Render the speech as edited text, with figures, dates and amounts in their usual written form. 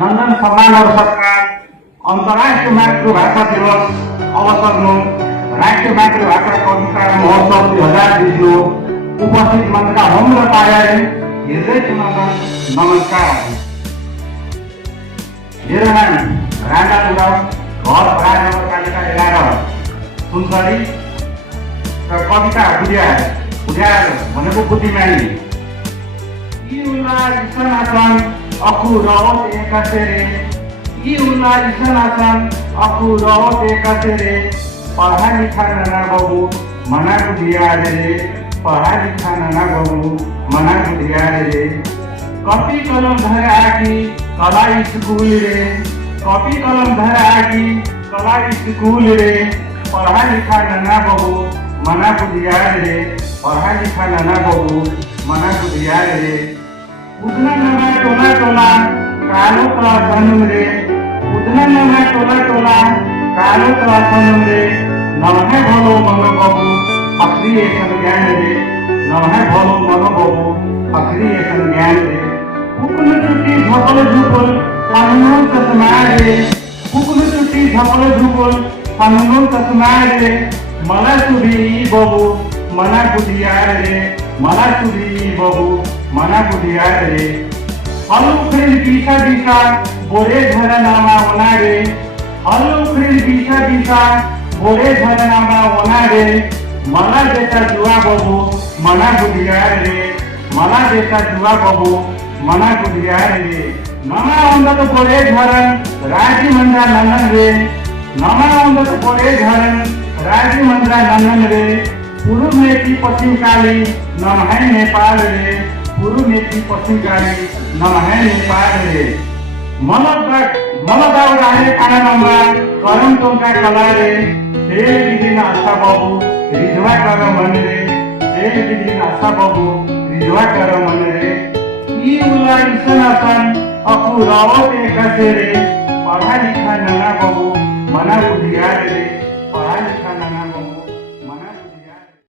नंदन सम्मान और सत्कार अंतर्राष्ट्रीय मातृभाषा दिवस अवसरमा राष्ट्रिय मातृभाषा कविता महोत्सव 2020 उपस्थित मनका हाम्रो कार्यालय हृदयपूर्वक नमस्कार। मेरो नाम राणा तुराव, घर भरा नगरपालिका 11 सुनसरी र कविता बुझ्याएर भनेको बुद्धिमानी यी उल्लास सनातन अखु रहोस् एकासेरे यी उल्लास सनातन अखु रहोस् एकासेरे पढा लिखा नाना बाबु मना बुझिया रे पढा लिखा नाना बाबु मना बुझिया रे कॉपी कलम धर आकी कला स्कूल रे कॉपी कलम धर आकी कला स्कूल रे पढ़ा लिखा नाना बाबू मना बुझिया रे पढ़ा लिखा नाना बाबू मना बुझिया रे उतना नमा टोला टोला कालो तला सनुम रे उतना नमा टोला टोला कालो तला सनुम रे नमहे भलो मन बाबू फकरी एसन ज्ञान रे नमहे भलो मन बाबू फकरी एसन ज्ञान रे हुकुम चुटी झपल झुपल कानून तस्मा रे हुकुम चुटी झपल झुपल कानून तस्मा रे मला तुझी बाबू मना बुझिया रे मला तुझी बाबू मना बुझिया रे हलो फ्रेंड बीसा बीसा बोरे झरा नामा वना रे हलो फ्रेंड बीसा बीसा बोरे झरा नामा वना रे मला देता जुआ बाबू मना बुझिया रे मला देता जुआ बाबू मना बुझिया रे नामा अंदर बोरे झरन राजी मंदा नंदन रे नामा अंदर बोरे झरन राजी मंदा नंदन रे पूर्व नेती पश्चिम काली नमहे नेपाल रे पूर्व नेती पश्चिम काली नमहे नेपाल रे मलदाउ राहे काना नम्बा करम टोंका कला रे तेल बिदिन आशा बाबू रिजवा कर मन रे तेल बिदिन आशा बाबू रिजवा कर मन रे ई उला इसनासन अकु रावत एकसे रे पढ़ा लिखा नाना बाबू मना बुझिया रे पढ़ा लिखा